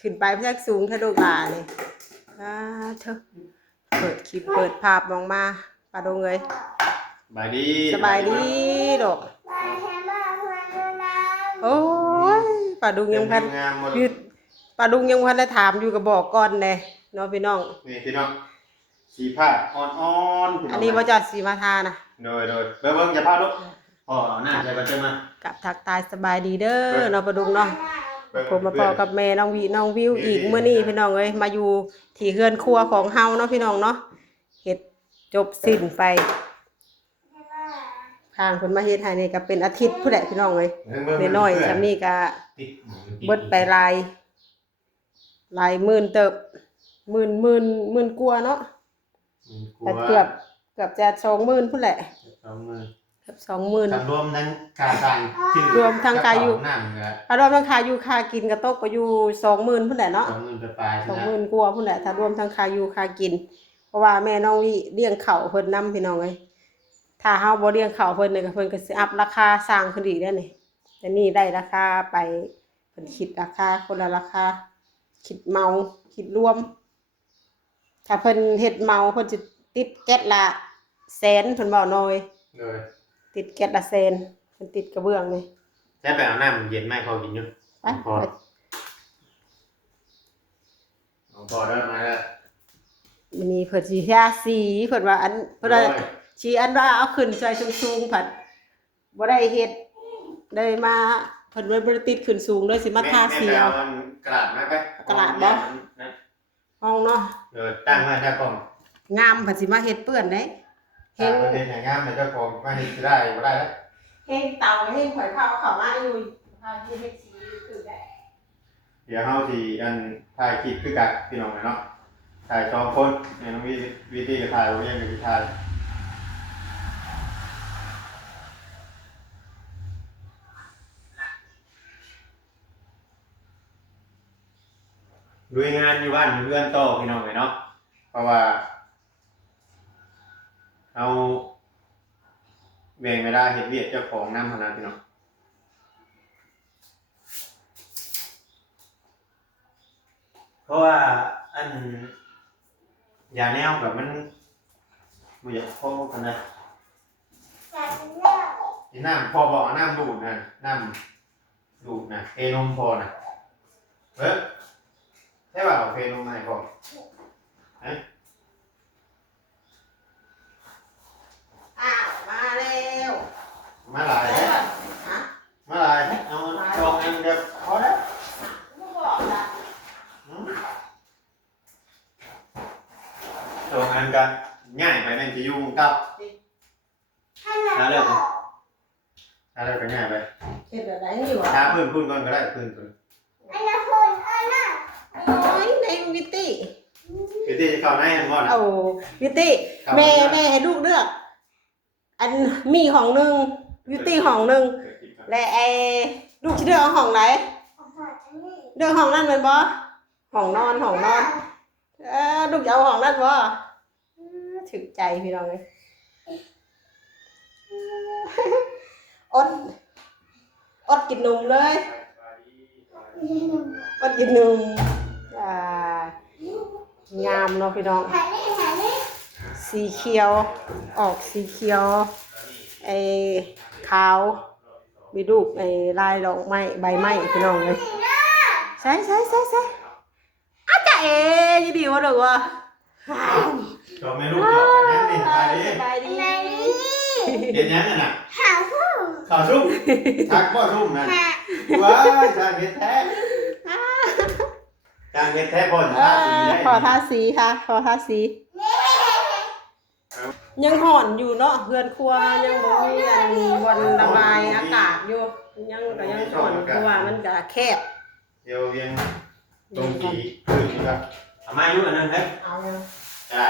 ขึ้นไปเพื่อสูงทะลุหลานี่เธอเปิดคลิปเปิดภาพมองมาปลาดงเลยสบายดีดอกโอ้ยปลาดุงยังพันยืดปลาดุงยังพันได้ถามอยู่กับบอกก่อนเลยน้องพี่น้องนี่พี่น้องสีผ้าอ่อนๆอันนี้ว่าจอดสีมาทานะโดยเบิ่งอย่าพลาดลูกพ่อหน้าใจบัดเจอมากับทักทายสบายดีเด้อน้องปลาดุงเนาะผมมาพอกับแม่น้องวิวอีกเมื่อนี้พี่น้องเอ้ยมาอยู่ที่เฮือนครัวของเฮาเนาะพี่น้องเนาะเฮ็ดจบสิ้นไปทางคนมาเฮ็ดให้นี่ก็เป็นอาทิตย์ผู้ใดพี่น้องเอ้ยน้อยๆซำนี้ก็เบิดไปหลายหมื่นเติบหมื่นกว่าเนาะแต่เกือบจะ20,000พุ่นแหละเกือบ20,000รวมทั้งค่าสั่งรวมทั้งค่าอยู่รวมทั้งค่าอยู่ค่ากินก็ตกไปอยู่20,000พุ่นแหละเนาะ20,000ปลาย20,000กว่าพุ่นแหละถ้ารวมทั้งค่าอยู่ค่ากินเพราะว่าแม่น้องวิเลี้ยงข้าวเพิ่นนำพี่น้องเอ้ยถ้าเฮาบ่เลี้ยงข้าวเพิ่นนี่ก็เพิ่นก็สิอัพราคาสร้างขึ้นอีกเด้อนี่แต่นี่ได้ราคาไปเพิ่นคิดราคาคนละราคาคิดเมาคิดรวมถ้าเพิ่นเฮ็ดเมาเพิ่นสิติดแก๊สละ100,000เพิ่นเว้าน้อยติดแก๊สละ100,000เพิ่นติดกระเบื้องนี่แค่ไปเอาน้ำเย็นมาให้พอกินอยู่พอเด้อมาเด้อมื้อนี้เพิ่นสิทาสีเพิ่นว่าอันเพิ่นว่าสิอันว่าเอาขึ้นใส่สูงๆผัดบ่ได้เฮ็ดได้มาเพิ่นบ่ได้ติดขึ้นสูงเลยสิมาทาสีเอากระดาษมาไปกระดาษบ่ห้องเนาะตั้งมาเจ้าของงามเพิ่นสิมาเฮ็ดเปื้อนเด้เฮงประเทศไหนงามเจ้าของมาเฮ็ดสิได้บ่ได้แล้วเฮงเตาเฮงข่อยเข้ามาอยู่พาที่เฮ็ดสีคือได้เดี๋ยวเฮาสิอันถ่ายคลิปคือกันพี่น้องเนาะถ่าย2คนแม่น้องวิธีก็ถ่ายบ่ยังก็ถ่ายลุยงานอยู่บ้านอยู่เพื่อนโตพี่น้องเนาะเพราะว่าเอาแบ่งเวลาเฮ็ดเวียกเจ้าของนำเท่านั้นพี่น้องเพราะว่าอันยาแนวแบบมันบ่อยากพอกันนะที่น้ำพอบอกน้ำดูดนะน้ำดูดนะเอนมพอนะใช่ป่ะเอาเฟนมมาให้พอมาแล้วมาหลายมาหลายเอาจองอันเดียวพอแล้วจองอันกันง่ายไปแม่งจะยุ่งกับถ้าเลิกก็ง่ายไปเฮ็ดอะไรอยู่ถ้าพื้นก่อนก็ได้พื้นโอ้ยในวิตี้จะเข้าในอันบ่โอ้วิตี้แม่ให้ลูกเลือกอันมีห้องนึงวิตี้ห้องนึงและไอ้ลูกสิเลือกเอาห้องไหนเลือกห้องนั้นแม่นบ่ห้องนอนลูกจะเอาห้องนั้นบ่ถึกใจพี่น้องเอ้ยอดกินนมเลยอดกินนมงามเนาะพี่น้องสีเขียวออกสีเขียวไอ้ขาวมีลูกไอ้ลายดอกไม้ใบไม้พี่น้องเลยใส่อาจารย์ยี่ดีวะเด้อวะจบแม่ลูกจบกันยังนี่สบายดีเห็นยังน่ะข่าวชุ่มทักบ่ชุ่มนะว้ายจางเฮ็ดแท้ขอทาสีค่ะขอทาสียังห่อนอยู่เนาะเฮือนครัวยังบ่มีอันวันระบายอากาศอยู่ยังห่อนเพราะว่ามันก็แคบเดี๋ยวยังตรงกี่ขึ้นครับเอามาอยู่อันนึงเด้เอาเลยได้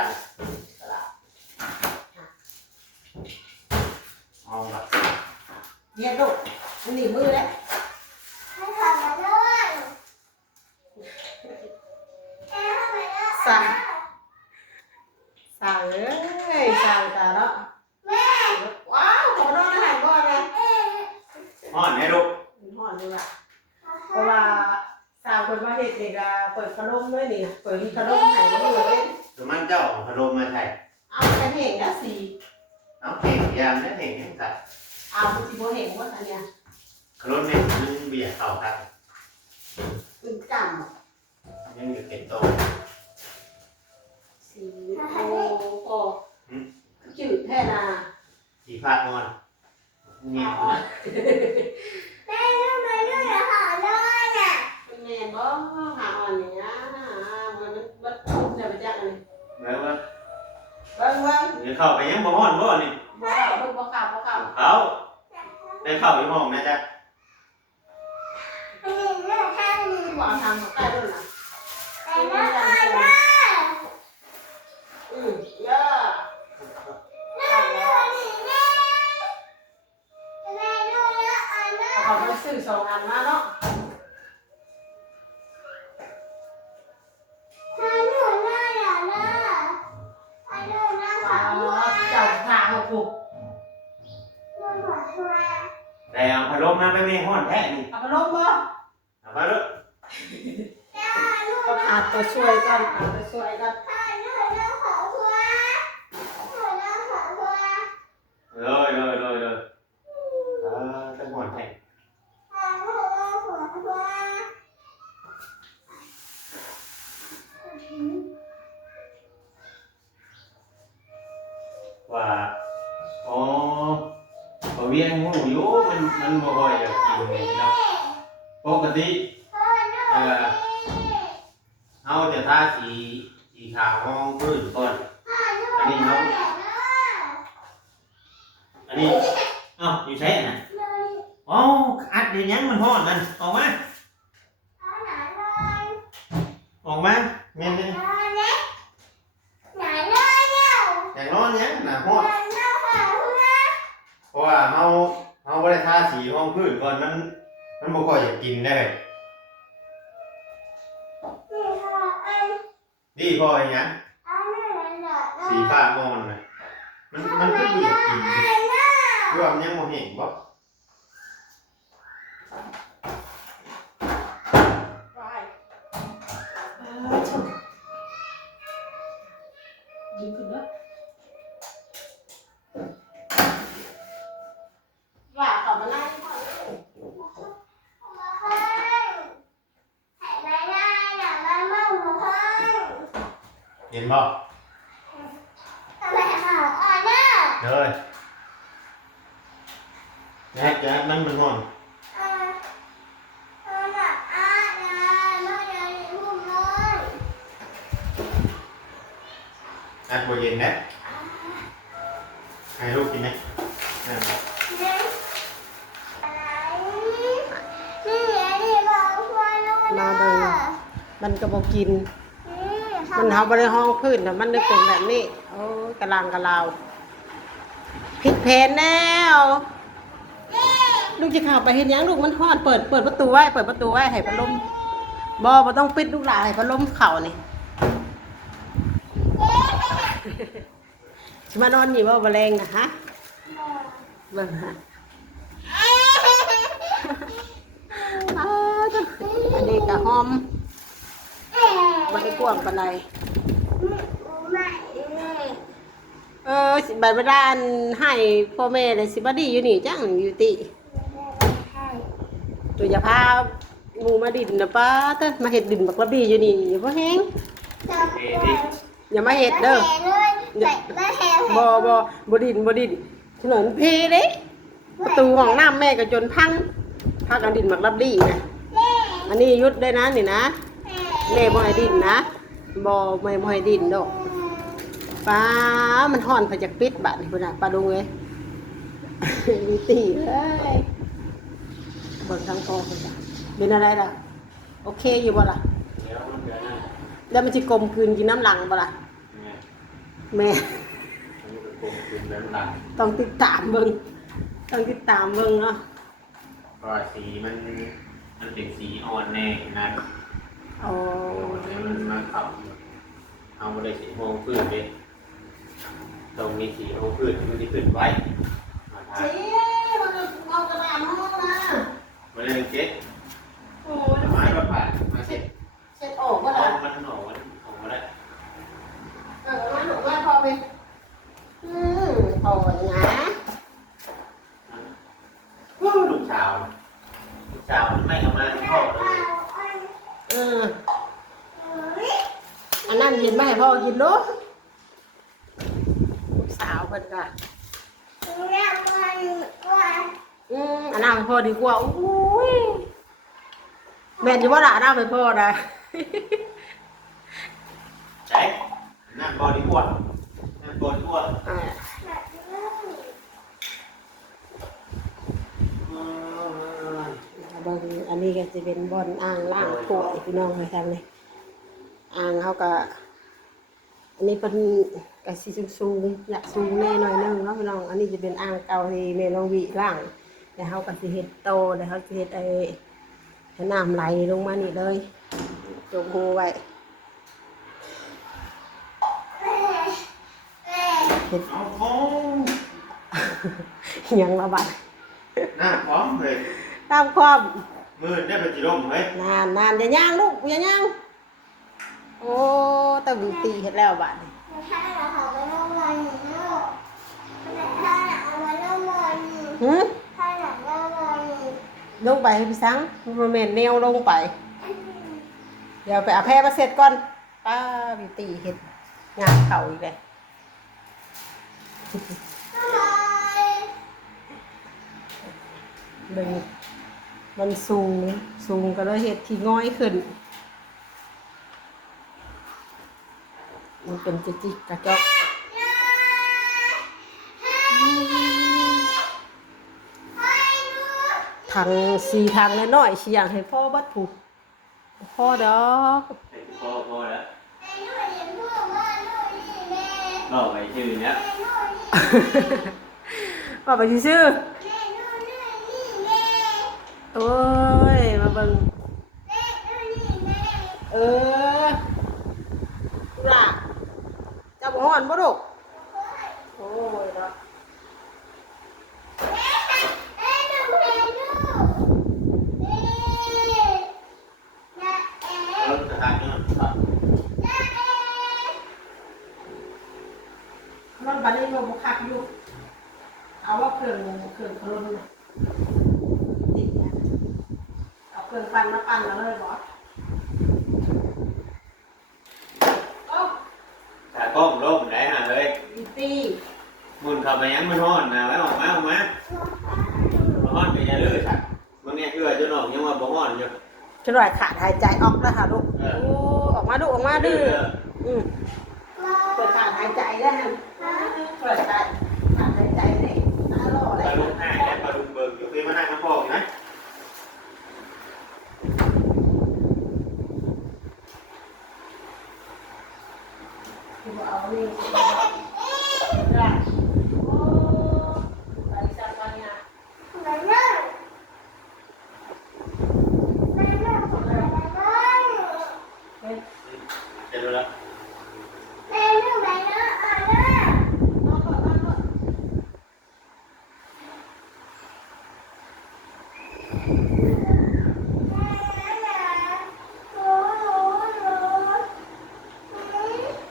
เอาล่ะเย็ดลูกมันหนีมือแล้วสั่งเลยสั่งตาแล้วว้าวขอนอนอาหารบ่เลยห่อนไหมลูกห่อนอยู่ละเพราะว่าสั่ง เปิดมาเฮ็ดนี่ก็เปิดพัดลมด้วยนี่เปิดมีพัดลมให้มันอยู่เด้ สมันเจ้าพัดลมมาใช่ เอาไปเห็นแล้วสิ เอาเก่งยามนะเก่งยังไง เอาไปสิบ่เห็นว่าอันเนี้ย พัดลมเนี่ยมันเบียดเข่าครับ อึ้งจ ยังอยู่เก็บโต ำสีโอ้จืดแท้น่ะ สีฟ้าอ่อนเงี้ยนะ แม่ทำไมด้วยเหรอหาด้วยน่ะ เป็นแม่บ่หาอ่อนนี่นะมันทุกข์เนี่ยไปจักอันนี้ แล้วว่า เบิ่ง เดี๋ยวเข้าไปยังบ่ฮ้อนบ่นี่ บ่เอาเบิ่งบ่เข้า เขาไปเข้าอยู่ห้องนะจ๊ะ อันนี้เลือกข้างนี้ บ่เอาทางใกล้ด้วยน่ะ แต่เลือกข้างหน้า เยอะ เลือกอันนี้แม่แม่เลือกอันนั้น เขาไปซื้อ2อันมาเนาะ ถ้าหนูหน้าอย่าหน้าถ้าหนูหน้าขาวหัว เจ้าทางเอาผูก หนูหัวชัว แต่เอาพัดลมมาไปไม่ฮ้อนแท้นี่ เอาพัดลมบ่ เอาไปเลย ถ้าหนู ก็หาตัวช่วยกันหาตัวช่วยกัน ถ้าหนูหน้าขาวหัวหนูหน้าขาวหัว เลยจะฮ้อนแท้ ถ้าหนูหน้าขาวหัว ว่าอ๋อบ่เวียงหูอยู่มันบ่ค่อยอยากกินนี่เนาะปกติ เอาจะทาสีขาวห้องพื้นก่อน อันนี้เนาะอันนี้อ้าวอยู่ใช่น่ะอ๋ออัดเดี๋ยวยังมันฮ้อนนั่นออกมาออกมาแม่นๆอย่างนอนยังน่ะฮ้อนเพราะว่าเฮาบ่ได้ทาสีห้องพื้นก่อนมันบ่ค่อยอยากกินได้ดีพออย่างนั้นสีฟ้าอ่อนน่ะมันคือบ่อยากกินรวมยังบ่เห็นบ่ ยืนขึ้นเด้อว่าเขามาไล่ก่อน เห็นบ่เลยแจ๊กมันฮ้อนอัดบ่เย็นนะให้ลูกกินไหมนั่น มันก็บอกกิน มันเฮาบ่ได้ห้องพื้นน่ะมันได้เป็นแบบนี้โอ้ยกะลางกะลาวผิดแผนแล้วลูกจะเข้าไปเฮ็ดหยังลูกมันฮ้อนเปิดประตูไว้ให้พัดลมบ่ต้องปิดลูกหลานให้พัดลมเข้านี่สิมานอนนี่บ่แรงนะฮะเบิ่งฮะอันนี้ก็หอมบ่ได้กว้างปานใดสิบัดเวลาอันให้พ่อแม่เลยสิบ่ดีอยู่นี่จังอยู่ติตัวอย่าพาหมู่มาดินนะป้าเต้อมาเฮ็ดดินบักระบี้อยู่นี่อย่าบ่แฮงอย่ามาเฮ็ดเด้อบ่ดินถนนเพเด้ประตูห้องน้ำแม่ก็จนพังพากันดินบักระบี้นะอันนี้ยุดได้นะนี่นะแม่บ่ให้ดินนะบ่ให้ดินดอกป้ามันฮ้อนพะจักปิดบัดนี่พุ่นน่ะป้าดูเอ้ยมีตีเอ้ยเบิ่งทางคอพุ่นจ้ะเป็นอะไรล่ะโอเคอยู่บ่ล่ะ เดี๋ยวมันเดี๋ยวนะ แล้วมันสิกลมคืนกินน้ำหลังบ่ล่ะ เนี่ย แม่ มันจะกลมกลืนแล้วหลัง ต้องติดตามเบิ่งเนาะ ก็สีมันเป็นสีอ่อนแน่นะ โอ้ มันมาขับเอามาเลยสีห้องพื้นเลยตรงนี้สีห้องพื้นมันจะขึ้นไว้มาทา สิมันเอากระดาษห้องนะ มาเลยเช็ด โอ้ ไม้มาผ่านมาเช็ด เอออันนั้นเย็นไม่ให้พ่อกินลูกลูกสาวเพิ่นก็อันนั้นให้พ่อดีกว่าอุ้ยแม่นอยู่ว่าล่ะอันนั้นให้พ่อนะ ใช่น้ำบอดีกว่าน้ำบอดีกว่า อ่าเบิ่งอันนี้ก็จะเป็นบ่อนอ่างล่างถ้วยพี่น้องเลยทำเลยอ่างเขาก็อันนี้เป็นกระสีสูงอยากสูงแน่หน่อยนึงเนาะพี่น้องอันนี้จะเป็นอ่างเก่าที่แม่น้องวิล่างแต่เขาก็สิเฮ็ดโตแต่เขาสิเฮ็ดให้น้ำไหลลงมานี่เลยจงหูไว้เฮ็ด เอาท้อง ยังระบาด น้ำพร้อมเลย ตามความ มือได้ไปจีร่มไหม นานอย่าย่างลูกอย่าย่างโอ้ตะวิตีเฮ็ดแล้วบาดนี้หืมลงไปให้พี่สังมันแม่นแนวลงไป เดี๋ยวไปเอาแพร่มาเสร็จก่อนป้าวิตีเฮ็ดงานเข่าอีกเลยเบิ่งมันสูงก็เลยเฮ็ดที่ง่อยขึ้นมันเป็นจิกกระจอกทาง4ทางน้อยๆสิอยากให้พ่อบัดผูกพ่อดอก พอแล้วบอกไปชื่อเนี้ย ว่าไปซื่อโอ้ยมาเบิ่งเออล่ะเจ้าบ่ฮ้อนบ่ลูกโอ้ยเนาะ รถกระทะนี่ครับ มันบัดนี้มันบ่คักอยู่เอาว่าเครื่องขลุ่นน่ะติดเนี่ยเอาเครื่องปั่นมาปั่นแล้วเลยบ่โอ้ ถ้าก้มร่มได้ฮะเลย อีตี มุนเข้าไปยังมันฮ้อนนะไว้ออกมาฮ้อนไปอย่าลื้อสักบางเนี่ยคือจะนอกยังว่าบ่ฮ้อนอยู่ ฉันว่าขาดหายใจออกแล้วค่ะลูกโอ้ออกมาลูกออกมาดื้อเปิดขาดหายใจแล้วฮะเปิดใจขาดหายใจเลยน่ารอ ป เล ลาย ลุกหน้าและปลาลุกเบิกอยู่ที่มานั่งข้างพ่อนะ เอานี่ได้โอ้ไปสักวันเนี่ยเฮ้ย เดี๋ยวดูแล้ว นอนก่อนนอนก่อน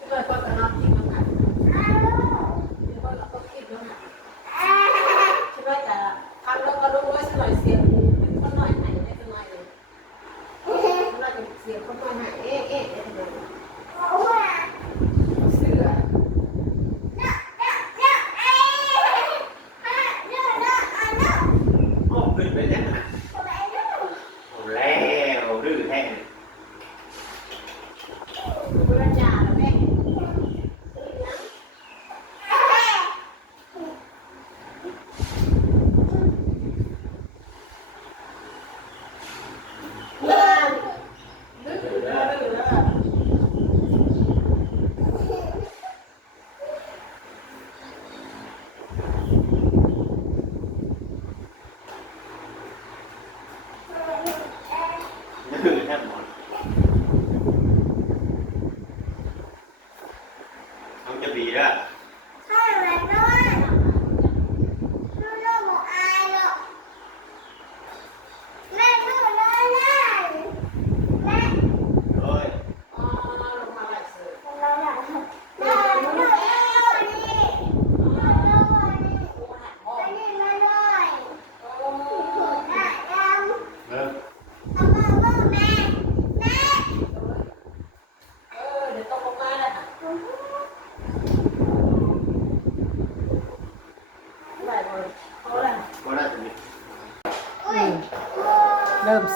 เกิดคนกับน้องจริงมั้งค่ะเดี๋ยวคนเราก็คิดด้วยนะคิดว่าจะทำแล้วก็รู้ว่าสักหน่อยเสียงเป็นคนหน่อยไหนได้สักหน่อยเลยคนเราจะเสียงคนหน่อยไหนได้สักหน่อยเสือ โอ้ขึ้นไปยังนะโอ้แล้วดื้อแท้ บุรจาแล้วแม่ดื้อดื้อดื้อ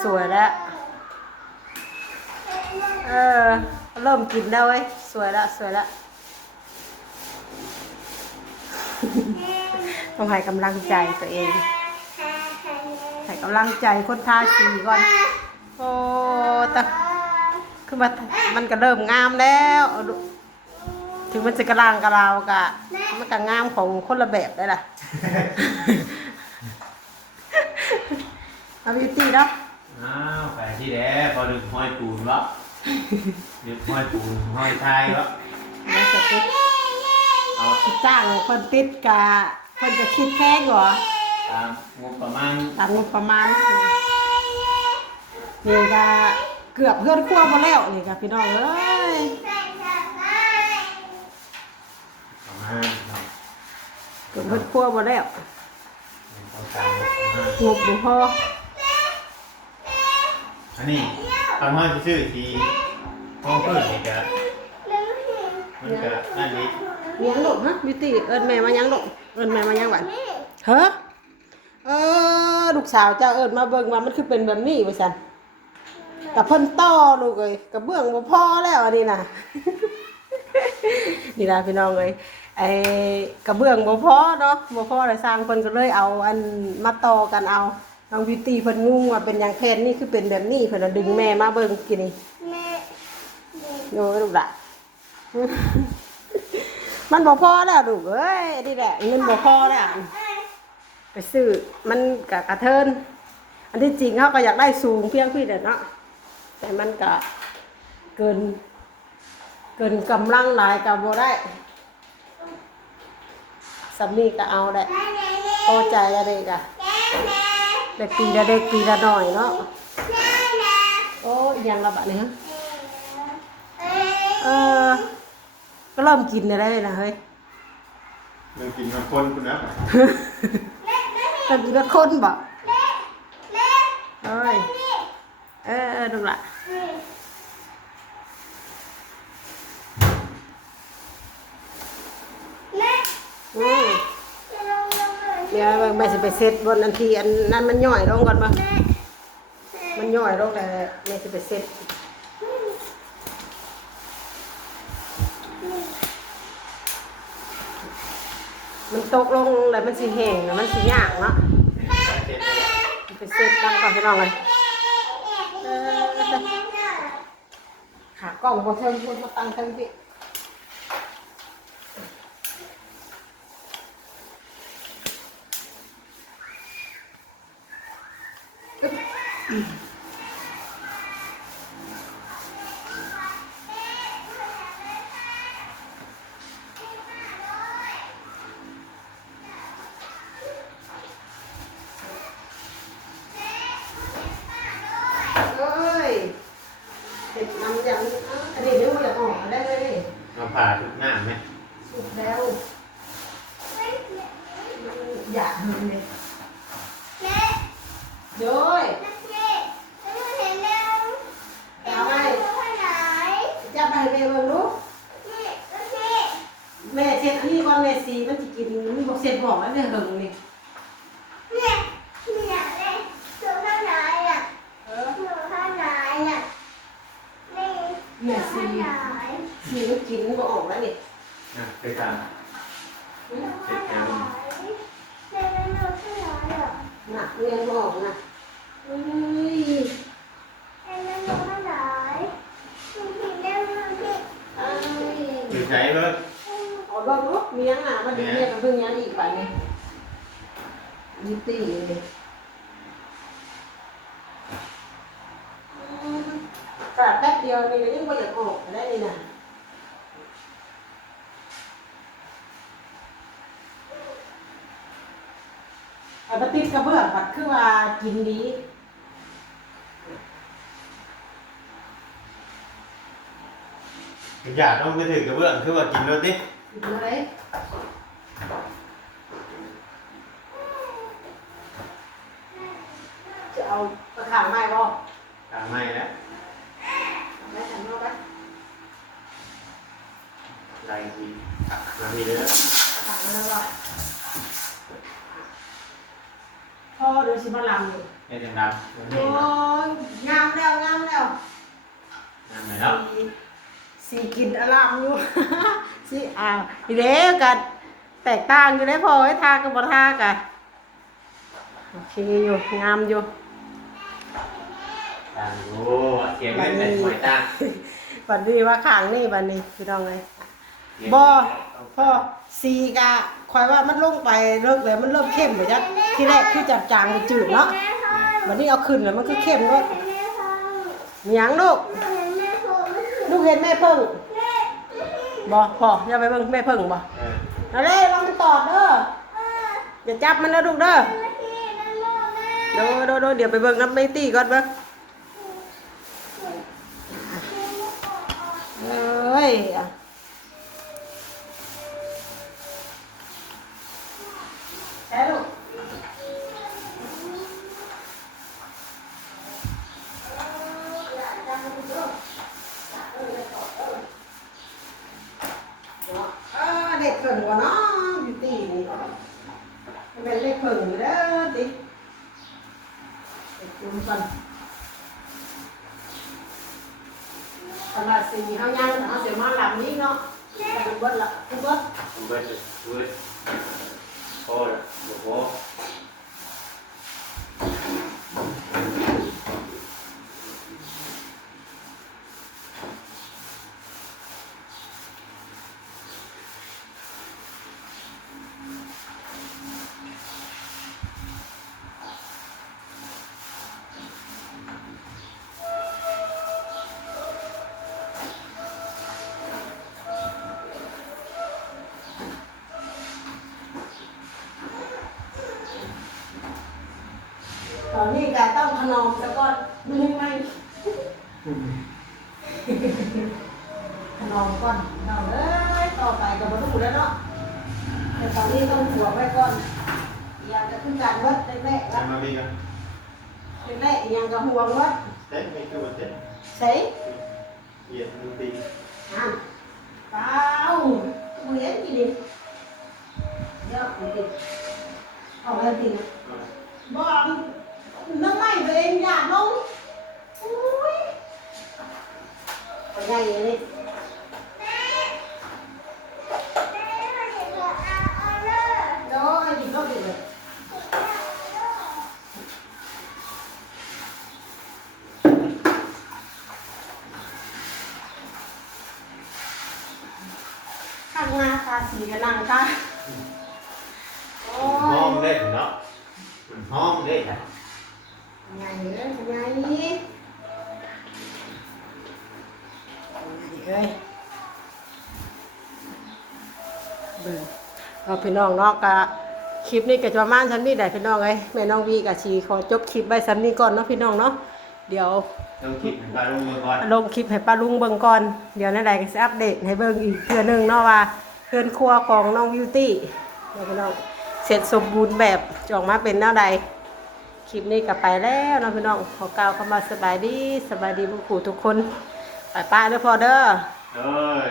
สวยแล้วเริ่มกินได้เว้ยสวยแล้วสวยแล้วต้องให้กำลังใจตัวเองให้กำลังใจคนทาสีก่อนโอ้แต่คือมันก็เริ่มงามแล้วถึงมันจะกระลางกระลาวกะมันก็งามของคนละแบบได้ล่ะเอาบิวตี้เนาะ อ้าวไปที่แดพอดึงห้อยปูนวะดึงห้อยปูนห้อยชายวะ แล้วสติ เอา จ้างคนติดกะคนจะคิดแพงเหรอ ตามงบประมาณ ตามงบประมาณนี่ก็เกือบเพื่อนครัวมาแล้วนี่ก็พี่น้องเอ้ย ประมาณเนาะ เกือบเพื่อนครัวมาแล้ว เอาตามงบประมาณ งบบุพอ อันนี้ตามห้อยชื่อทีห้องเพิ่นนี่ก็มันก็นั่นนี่ มียังหลงฮะบิวตี้เอิญแม่มายังหลงเอิญแม่มายังหวานเฮ้ลูกสาวเจ้าเอิญมาเบิ่งมามันคือเป็นแบบนี้ว่าซั่นกับเพิ่นต่อลูกเอ้ยกับเบื้องบ่พอแล้วอันนี้น่ะ นี่ล่ะพี่น้องเอ้ยไอ้กระเบื้องบ่พอเนาะบ่พอเลยสร้างเพิ่นก็เลยเอาอันมาต่อกันเอาน้องบิวตี้เพิ่นงงว่าเป็นหยังแผ่นนี่คือเป็นแบบนี้เพิ่นน่ะดึงแม่มาเบิ่งกินนี่โอ้ยลูกล่ะ มันบ่พอแล้วลูกเอ้ยนี่แหละเงินบ่พอแล้วไปซื้อมันก็กระเทินอันที่จริงเขาก็อยากได้สูงเพียงพี่เนาะแต่มันก็เกินกำลังหลายก็บ่ได้สำนีก็เอาได้พอใจอะไรกะเด็กปีละเด็กปีละหน่อยเนาะโอ้ยยังละบะนี้ก็เริ่มกินได้เลยนะเฮ้ย เรื่องกินกับคนคุณนะ เริ่มกินกับคนบ่เอ้ยดูละเดี๋ยวแม่จะไปเซ็ตบนอันทีอันนั้นมันย่อยลงก่อนป่ะมันย่อยลงแต่แม่จะไปเซ็ตมันตกลงแล้วมันสีแห้งแล้วมันสียากเนาะไปเซ็ตตั้งก่อนพี่น้องเลยขากล้องพอเทิงคนมาตั้งทั้งที่เด็กนำอย่างอันนี้ยังไม่อยากออกได้เลย มาผ่าทุกหน้าไหม สุดแล้วอยากเห็นเลยโย้ยเอาไปจะไปเบิ่งลูกแม่เช็ดอันนี้ก่อนแม่สีมันจะกินมันบอกเสร็จบอกแล้วเนี่ยหึงนี่เนี่ยสีมันกินมันก็ออกแล้วนี่ ไปตามเช็ดแถว หนักเรียนก็ออกนะเฮ้ยอยู่ใช้เบิ้ง เอาเบิ่งลูกเมียงน่ะมันเรียกกันเบิ่งยังอีกป่ะนี่ยิตีเลยกระแป๊บเดียวนี่ยังไม่อยากออกได้นี่นะเอาไปติดกระเบื้องผัดคือว่ากินดี อยากต้องไปถึงกระเบื้องคือว่ากินรถดิ กินอะไรจะเอาตะขาบไม้บ่ ตามไม่แล้ว ไม่ฉันเอาไป ไรทีมาทีเด้อ ตะขาบแล้วบ่พ่อเดี๋ยวสิมาลำอยู่ เ เป็นจังดับ โอ้ยงามแล้วงามแล้ว นั่นไหนเนาะ สีกินอลามอยู่ สีอ้าวอีเด้กันแตกต่างอยู่ได้พอให้ทากับบ่ทากันโอเคอยู่งามอยู่ ต่างอยู่เสียงไม่เป็นหวยต่าง บัดนี้ว่าข้างนี่บัดนี้พี่น้องเลยบ่พ่อสีกะคอยว่ามันลงไปเลิกเลยมันเริ่มเข้มไปจักที่แรกคือจับจางไปจืดเนาะบัดนี้เอาขึ้นแล้วมันคือเข้มด้วยหยังลูกลูกเห็นแม่เพิ่งบ่พ่ออย่าไปเบิ่งแม่เพิ่งบ่เอาเลยลองตอดเด้ออย่าจับมันนะลูกเด้อเดี๋ยวไปเบิ่งน้ำไม่ตีก่อนเบิ่งเอ้ยใช่ลูกเด็กเพิ่งก่อนเนาะอยู่ตีนี่เป็นเด็กเพิ่งเด้อติจุ่มก่อนขนาดสีเขาย่างเขาเสียมาหลับนี้เนาะเป็นเบิดละเป็นเบิด เบิดเบิดโอ้ยโอ้โห ตอนนี้ก็ต้องขนมแล้วก็ไม่ไม่ขนมก่อนเราเลยต่อไปกับบรรลุแล้วเนาะแต่ตอนนี้ต้องหัวไว้ก่อนอยากจะขึ้นการวัดแรกๆ จะมาบีกัน แรกๆยังกับห่วงวัด เต้นไม่คือวันเต้น ใส่ เหยียดมือตี อ่ะเปล่าเวียนกินดิเยอะกินออกแล้วกินนะบอกน้ำไหม้ตัวเองอยากลงอุ้ยไปใหญ่เลยโอ้ยกินก็กินเลยข้างหน้าตาสีกันนั่งค่ะโอ้ ห้อย งเล่นเนาะห้องเล่น ใหญ่เลยใหญ่เฮ้ยเบิ่งเอาพี่น้องเนาะกะคลิปนี้ก็จะประมาณชั้นนี้ได้พี่น้องเอ้ยแม่น้องวีกับชีขอจบคลิปไว้ชั้นนี้ก่อนเนาะพี่น้องเนาะเดี๋ยว ต้องคิดถึงการลงมือก่อน ลงคลิปให้ป้าลุงเบิ่งก่อนเดี๋ยวนั่นใดก็จะอัปเดตให้เบิ่งอีกเทื่อนึงเนาะว่าเพื่อนครัวของน้องบิวตี้เดี๋ยวพี่น้องเสร็จสมบูรณ์แบบจะออกมาเป็นแนวใดคลิปนี้ก็ไปแล้วเนาะพี่น้องขอกล่าวเข้ามาสบายดีบุคคลทุกคนไปป้าเด้อพอเด้อ เอ้ย